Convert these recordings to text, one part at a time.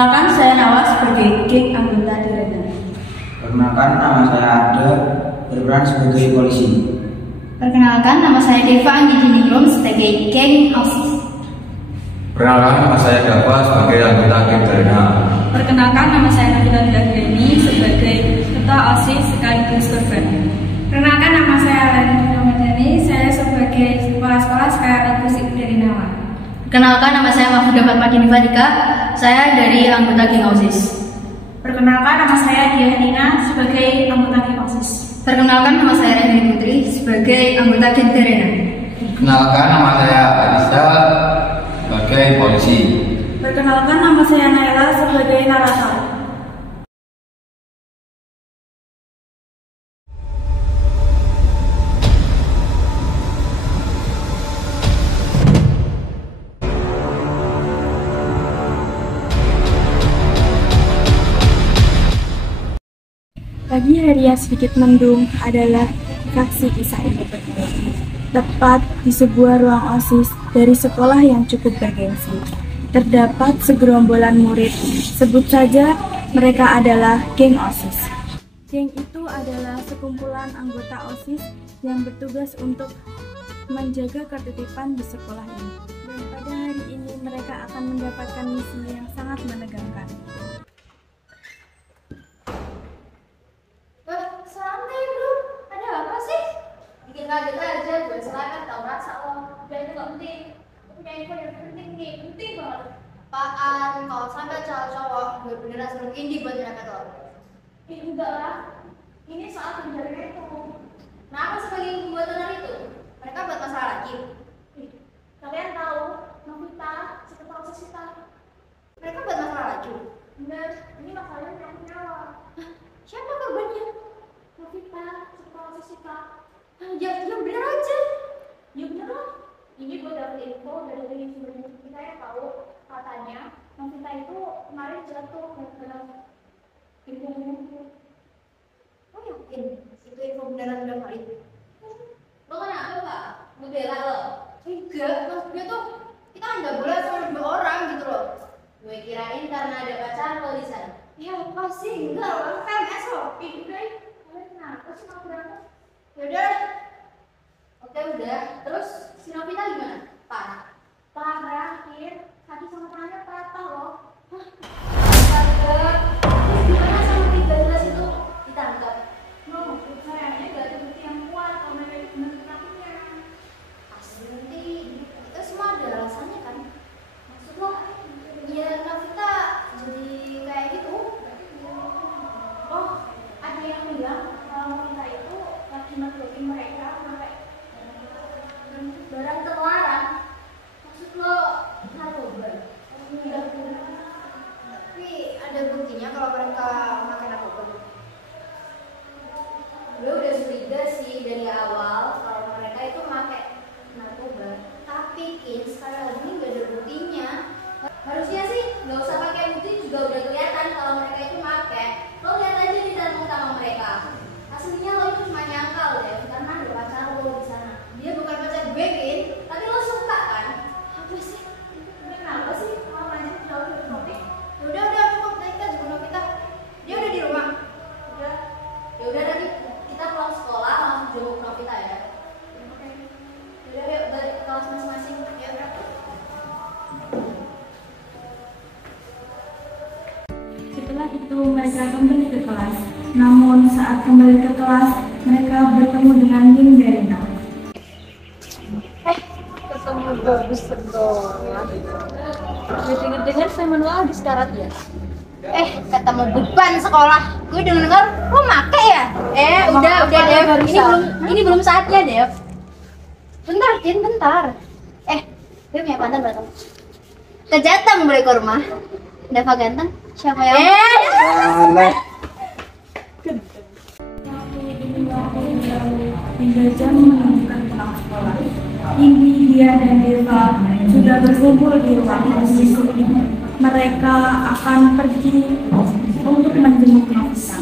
Perkenalkan, saya Nawa sebagai geng anggota Direna. Perkenalkan, nama saya Arda, berperan sebagai polisi. Perkenalkan, nama saya Deva Anggidiningrum sebagai geng OSIS. Perkenalkan, nama saya Dava sebagai anggota geng Direna. Perkenalkan, nama saya Nabila Diagreni sebagai ketua OSIS sekaligus korban. Perkenalkan, nama saya Alani Ramadhani, saya sebagai kepala sekolah sekaligus ibu dari Nawa. Perkenalkan, nama saya Mahfudah Fatmadini Fatika, saya dari anggota geng OSIS. Perkenalkan, nama saya Dia Nina sebagai anggota geng OSIS. Perkenalkan, nama saya Reni Putri sebagai anggota geng Direna. Perkenalkan, nama saya Anissa sebagai polisi. Perkenalkan, nama saya Naila sebagai narator. Pagi hari yang sedikit mendung adalah saksi kisah ini berdua. Tepat di sebuah ruang OSIS dari sekolah yang cukup bergengsi, terdapat segerombolan murid. Sebut saja mereka adalah geng OSIS. Geng itu adalah sekumpulan anggota OSIS yang bertugas untuk menjaga ketertiban di sekolah ini. Dan pada hari ini mereka akan mendapatkan misi yang sangat menegangkan. Santai bro, ada apa sih? Bikin kaget aja, gue silakan tau rasa lo. Udah itu gak penting. Aku punya info yang penting nih, penting banget. Apaan? Kalau sampai cowok-cowok gue beneran suruh Indi buat nyerempet lo. Enggak lah, ini soal penjara itu. Kenapa sebagai pembuatan hal itu? Mereka buat masalah lagi. Kalian tahu, Novita, sekretaris OSIS kita. Mereka buat masalah lagi. Bener, ini masalahnya menyangkut nyawa. Siapa korbannya? Novita, sekretaris OSIS kita. Ya bener aja. Ya bener lah. Ini gue dapet info dari sebelum kita yang tahu, katanya Novita itu kemarin jatuh gara-gara itu. Oh yakin? Itu info beneran udah valid? Lo kenapa pak? Ngebela lo? Enggak, maksud gue tuh kita nggak boleh sama dua orang gitu loh. Gue kirain karena ada pacar lo di sana. Ya pasti enggak lah, PMS lo. Udah, kalian kenapa sih mau berantem? Yaudah. Oke udah. Terus si Novita gimana? Parah, Kir. Kaki sama tangannya patah loh. Hah? Astaga. Terus gimana sama 13 itu? Ditangkap? Sayangnya gak ada bukti yang kuat kalau mereka itu benar kakinya. Pasti nanti kita semua ada alasannya kan? Maksud lo? Ya Novita jadi kayak gitu. Oh, ada yang bilang kalau kita itu lagi mergokin mereka sampai Barang terlarang. Maksud lo narkoba? enggak benar. Tapi ada buktinya kalau mereka makan narkoba. Gue udah curiga sih dari awal kalau mereka itu pakai narkoba. Tapi sekali lagi nggak ada buktinya. Harusnya sih nggak usah pakai bukti juga udah kelihatan kalau mereka itu pakai. Lo lihat aja di dalam utama mereka. Aslinya lo itu cuma nyangkal deh karena ada pacar lo di sana. Dia bukan pacar gue, Vin, tapi lo suka kan? Apa sih? Kenapa sih kalau lanjut jauh dari topik? Udah cukup kita juga Novita. Dia udah di rumah. Udah. Ya udah nanti kita pulang sekolah langsung jemput Novita ya. Oke. Udah yuk balik ke kelas masing-masing. Ya udah. Setelah itu mereka kembali ke kelas. Namun saat kembali ke kelas, mereka bertemu dengan geng Direna. Ketemu bagus sekolah. Dengar saya manual habis karat ya. Ketemu beban sekolah. Gue denger lo make ya? Udah Dev. Ini belum saatnya Dev. Bentar, Tin, bentar. Gue punya pantan buat kamu. Kejateng balik ke rumah. Deva ganteng. Siapa yang? Hingga jam menemukan pulang sekolah. Indi, Dia, dan Deva sudah berkumpul di ruang OSIS. Mereka akan pergi untuk menjemput Novita.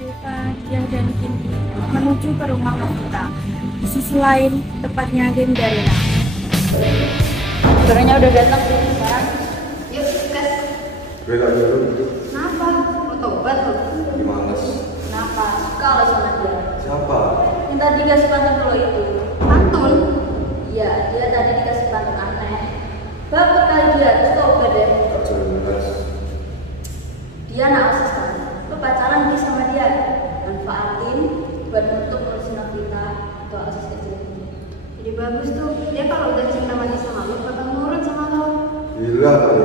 Deva, Dia, dan Indi menuju ke rumah Novita. Di sisi lain, tepatnya geng Direna. Sebenarnya udah datang sekarang. Yuk, gas. Gue gak dulu gitu. Kenapa? Mau tobat lo? Males. Kenapa? Suka lo sama dia? Siapa? Yang tadi dikasih pantun lo itu. Pantun? Iya, dia tadi dikasih pantun aneh. Bapak kali dia harus tobat deh. Gak jelas. Dia anak OSIS kan. Lo pacaran nih sama dia. Manfaatin buat nutup urusan kita atau OSIS kecil ini. Jadi bagus tuh. Dia kalau udah cinta mati sama lo, bakal nurut sama lo. Gila kali.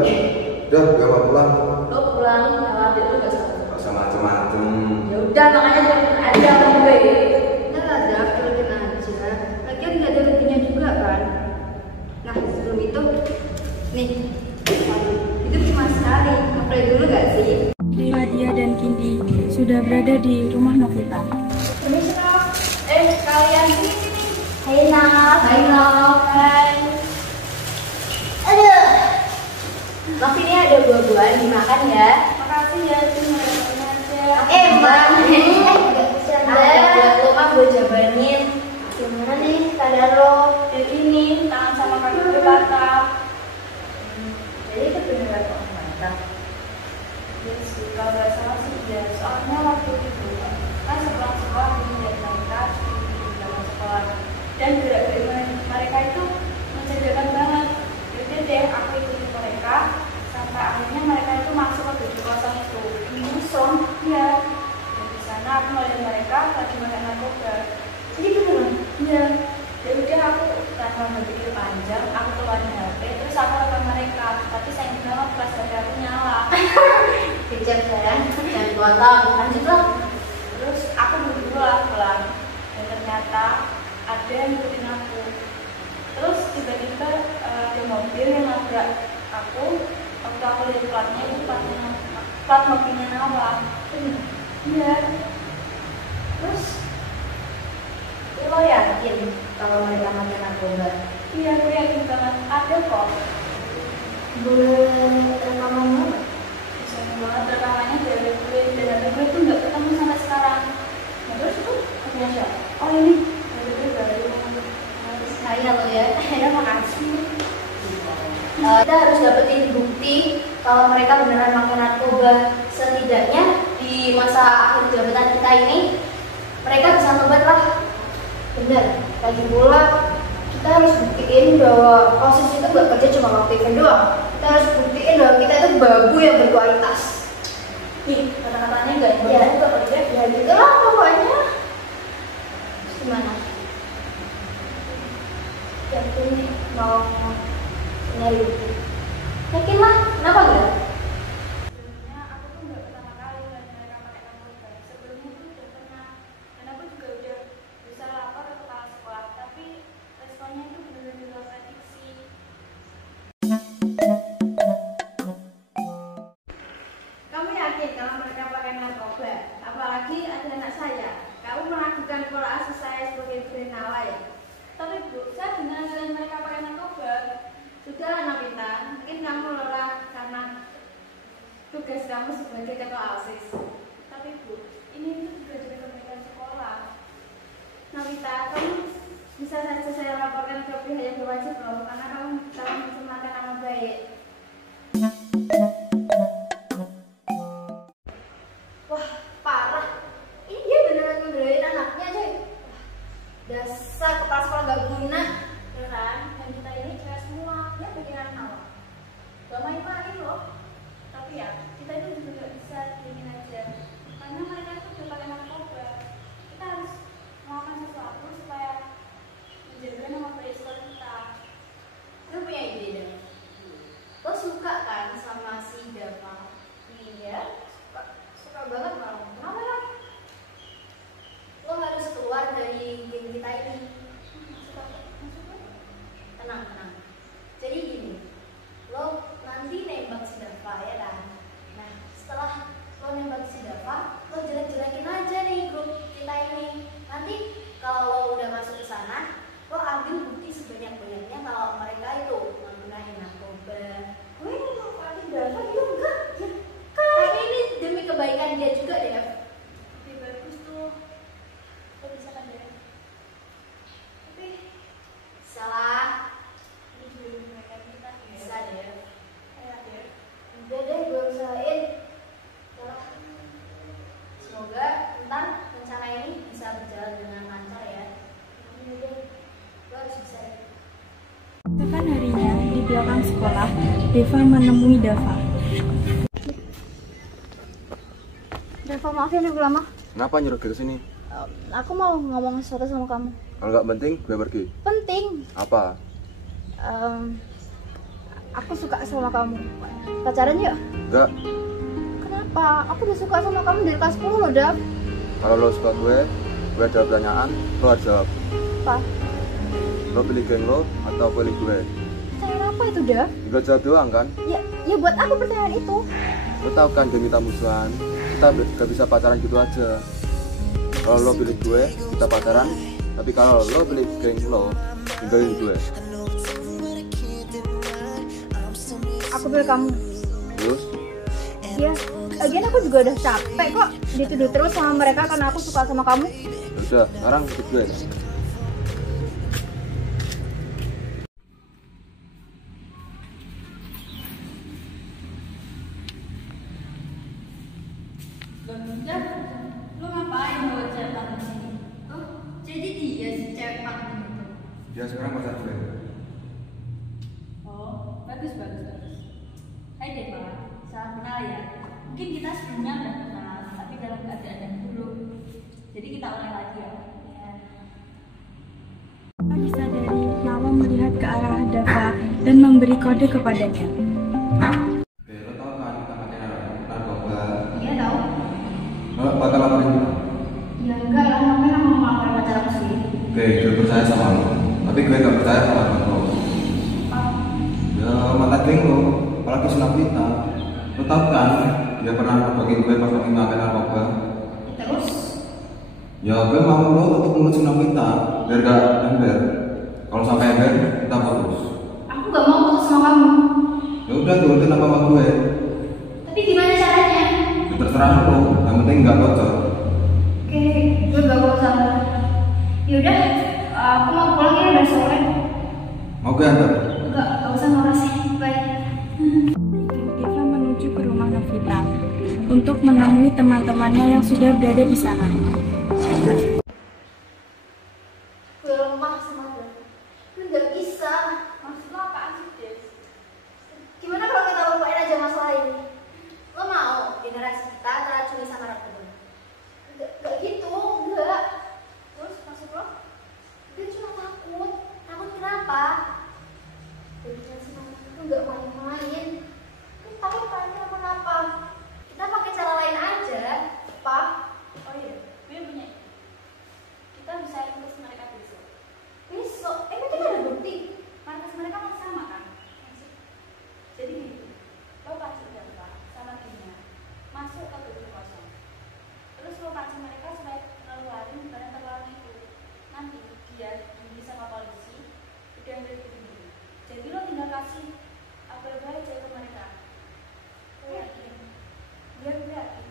Udah, gak mau pulang. Lo pulang, nyala dia tuh gak salah. Gak usah macem-macem. Ya udah, makanya jangan ada sama gue. Udah lah, Dak, turutin aja. Lagian nggak ada ruginya juga kan. Nah, sebelum itu, nih, itu cuma sekali. Apply dulu gak sih? Nadia dan Kindi sudah berada di rumah Novita. Kalian sini. Hai Nak. Hai, Nok. Hai. Aduh. Nok, ini ada buah-buahan dimakan ya. Makasih ya, cuma aja. Mbak. Ada. Buat lo mah gue jabanin. Gimana nih keadaan lo? Jadi ini tangan sama kaki gue patah. Jadi itu beneran kok mantap. Ya sih, kalau nggak salah sih ya. Soalnya waktu itu kan sekolah ini dari mereka di dalam sekolah dan gerak-gerik mereka itu mencegahkan banget. Jadi deh aku ikutin mereka sampai akhirnya mereka itu masuk ke baju kosong itu. Kosong? Iya. Dan di sana aku melihat mereka lagi makan narkoba. Jadi beneran? Iya. Ya udah aku tanpa berpikir panjang, aku keluarin HP, terus aku rekam mereka. Tapi sayang banget pas HP aku nyala. Kejam sayang, jangan potong. Lanjutlah. Terus aku buru-buru lah pulang. Dan ternyata ada yang ngikutin aku. Terus tiba-tiba ada mobil yang nabrak aku. Waktu aku lihat platnya itu plat mobilnya Nawa. Iya. Terus lo yakin kalau mereka makan narkoba? Iya, gue yakin banget. Ada kok. Boleh rekaman lo? Bisa banget rekamannya dari gue dan ada gue tuh nggak ketemu sampai sekarang. Nah terus itu punya siapa? Oh ini ada gue baru. Saya lo ya. Ya makasih. Kita harus dapetin bukti kalau mereka beneran makan narkoba. Setidaknya di masa akhir jabatan kita ini mereka bisa tobat lah. Bener. Lagi pula kita harus buktiin bahwa OSIS itu gak kerja cuma waktu event doang. Kita harus buktiin bahwa kita itu babu yang berkualitas. Ih, kata-katanya nggak Ya, juga kerja. ya gitulah pokoknya. Terus gimana? Yakin nih mau nyari bukti? Yakin lah, kenapa enggak? Sebenarnya aku tuh nggak pertama kali ngeliat mereka pakai narkoba. Sebelumnya tuh udah pernah. Dan aku juga udah bisa lapor ke kepala sekolah. Tapi responnya itu benar-benar di luar prediksi. Kamu yakin kalau mereka pakai narkoba? Apalagi ada anak saya. Kamu meragukan pola asuh saya sebagai Benawa ya? Tapi Bu, saya beneran ngeliat mereka pakai narkoba. Sudahlah Novita, mungkin kamu lelah karena tugas kamu sebagai ketua OSIS. Tapi Bu, ini juga jadi kebaikan sekolah. Novita, kamu bisa saja saya laporkan ke pihak yang berwajib loh, karena kamu telah mencemarkan nama baik. Wah, parah. Ini dia beneran ngebelain anaknya, coy. Wah, dasar kepala sekolah gak guna. Ya kan? Dan kita ini cewek semua. Ya pikiran awal. Gak main-main loh. Tapi ya, kita itu juga gak bisa diemin aja. Karena mereka itu udah pakai narkoba. Kita harus melakukan sesuatu supaya menjaga nama baik sekolah kita. Lu punya ide dong? Deva menemui Dava. Dava, maaf ya nunggu lama. Kenapa nyuruh gue kesini? Aku mau ngomong sesuatu sama kamu. Kalau nggak penting, gue pergi. Penting. Apa? Aku suka sama kamu. Pacaran yuk? Enggak. Kenapa? Aku udah suka sama kamu dari kelas 10 loh, Dav. Kalau lo suka gue ada pertanyaan, lo harus jawab. Apa? Lo pilih geng lo atau pilih gue? Pertanyaan apa itu, Dav? Tinggal jawab doang kan? Ya buat apa pertanyaan itu? Lo tau kan geng kita musuhan, kita gak bisa pacaran gitu aja. Kalau lo pilih gue, kita pacaran. Tapi kalau lo pilih geng lo, tinggalin gue. Aku pilih kamu. Terus? Ya, lagian aku juga udah capek kok dituduh terus sama mereka karena aku suka sama kamu. Udah, sekarang ikut gue. Lu ngapain bawa cewek pantun sini? Oh, jadi dia si cewek pantun itu. Dia sekarang pacar gue. Oh, bagus. Hai Deva, salam kenal ya. Mungkin kita sebelumnya udah kenal, tapi dalam keadaan yang buruk. Jadi kita ulang lagi ya. Tanpa disadari, Nawa melihat ke arah Dava dan memberi kode kepadanya. Lo tau kan kita pakai narkoba. Iya tahu. Lo bakal laporin kita. Ya enggak lah, ngapain aku mau melakukan pacar aku sendiri? Oke, gue percaya sama lo. Tapi gue gak percaya sama lo. Ya, mata geng lo. Apalagi Sunapita. Lo tau kan, dia pernah ngebagiin gue pas lagi makan narkoba. Terus? Ya, gue mau lo tutup mulut Sunapita biar gak ember. Kalau sampai ember, kita putus. Aku gak mau putus sama kamu. Ya udah, turutin apa sama gue. Tapi gimana caranya? Ya, terserah lo, yang penting gak bocor. Oke, gue gak mau sama. Yaudah, aku mau pulang ya, udah sore. Mau gue antar? Gak usah makasih. Bye. Deva menuju ke rumah Novita untuk menemui teman-temannya yang sudah berada di sana. Gue lemah sama dia. Gue nggak bisa. Maksud lo apaan sih, Des? Gimana kalau kita lupain aja masalah ini? Lo mau generasi kita teracuni sama narkoba? Gak gitu, enggak. Terus maksud lo? Gue cuma takut. Takut kenapa? Generasi kita tuh nggak main-main. Gue takut kan kenapa? Kita pakai cara lain aja, Pak. Oh iya, gue punya ide. Kita bisa ikut mereka besok. Besok, kan kita ada bukti. Markas mereka masih sama kan? Jadi gini, lo kasih Dava sama Gina masuk ke 70. Terus lo kasih mereka supaya ngeluarin barang terlarang itu. Nanti dia bisa sama polisi, udah ambil begini. Jadi lo tinggal kasih apa aja ke mereka. Lo yakin? Iya, gue yakin.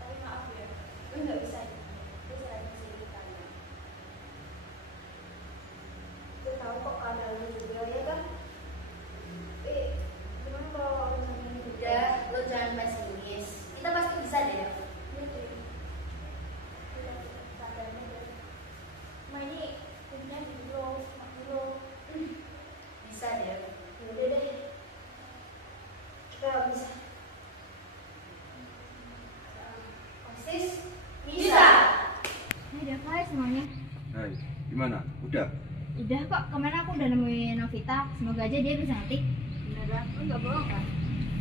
Tapi maaf ya, gue nggak bisa ini. Gue selain bisa kalian. Gue tahu kok keadaan lu juga ya kan. Gimana kalau misalnya ini Udah, lo jangan pesimis. Kita pasti bisa deh. ini punya di dulu, Bisa deh. udah deh. Kita bisa. Osis Bisa. Ini udah mulai semuanya. Hai, gimana? Udah? Udah kok, kemarin aku udah nemuin Novita. Semoga aja dia bisa ngetik. Beneran, lo nggak bohong kan?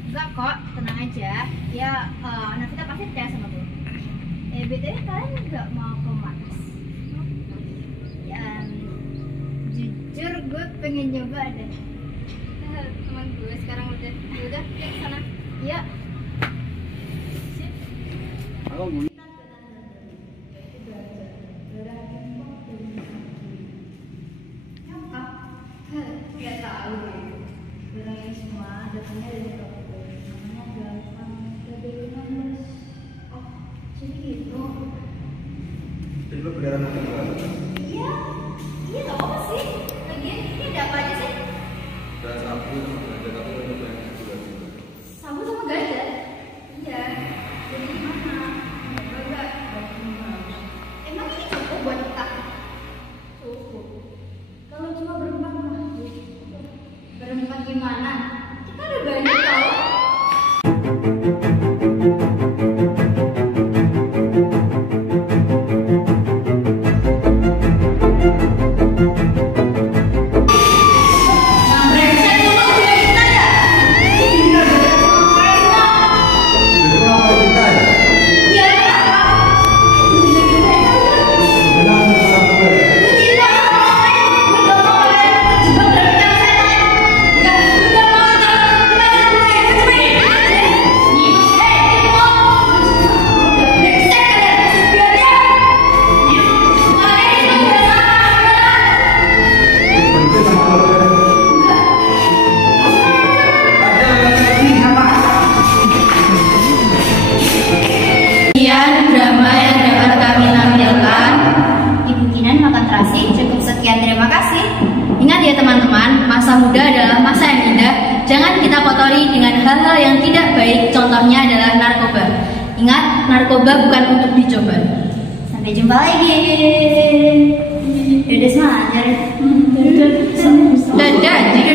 Enggak kok, tenang aja. Ya, Novita pasti percaya sama gue. BTW kalian nggak mau ke Mars? Ya, jujur gue pengen nyoba deh. Teman gue sekarang udah ke sana. Ya, Aku mau nggak tahu deh. Orang ini semua datangnya dari toko. Namanya gampang. Dari 16. Oh, jadi gitu. Jadi lo beneran mau kenal? Iya, iya nggak apa sih. Lagian ini ada apa aja sih? Dan sabu sama gajah, tapi lo juga yang juga. Sabu sama gajah. Iya. Jadi gimana? Enggak. Emang ini cukup buat kita? Cukup. Kalau cuma berempat mah. gimana? Kita udah banyak tahu. Teman-teman, masa muda adalah masa yang indah. Jangan kita kotori dengan hal-hal yang tidak baik. Contohnya adalah narkoba. Ingat, narkoba bukan untuk dicoba. Sampai jumpa lagi. Dadah semangat. Dadah.